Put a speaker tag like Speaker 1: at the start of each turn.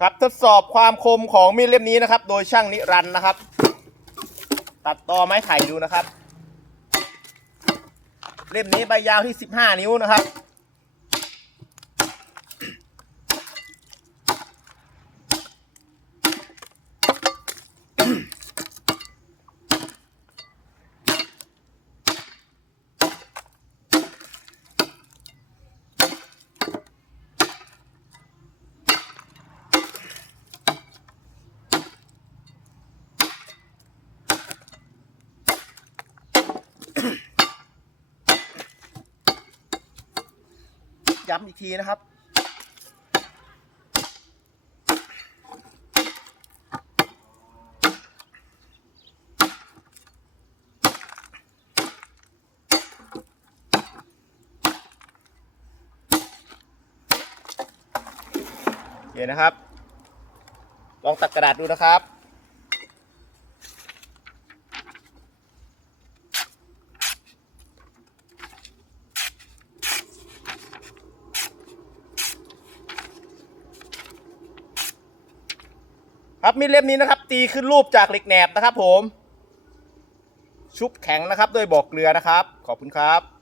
Speaker 1: ครับทดสอบความคมของมีดเล่มนี้นะครับ โดยช่างนิรันดร์นะครับ ตัดต่อไม้ไผ่ดูนะครับ เล่มนี้ใบยาวที่ 15 นิ้วนะครับ ย้ำอีกทีนะครับ โอเคนะครับ ลองตัดกระดาษดูนะครับ ครับมีดเล่มนี้นะครับ ตีขึ้นรูปจากเหล็กแหนบนะครับ ผม ชุบแข็งนะครับด้วยบอกเกลือนะครับ ขอบคุณครับ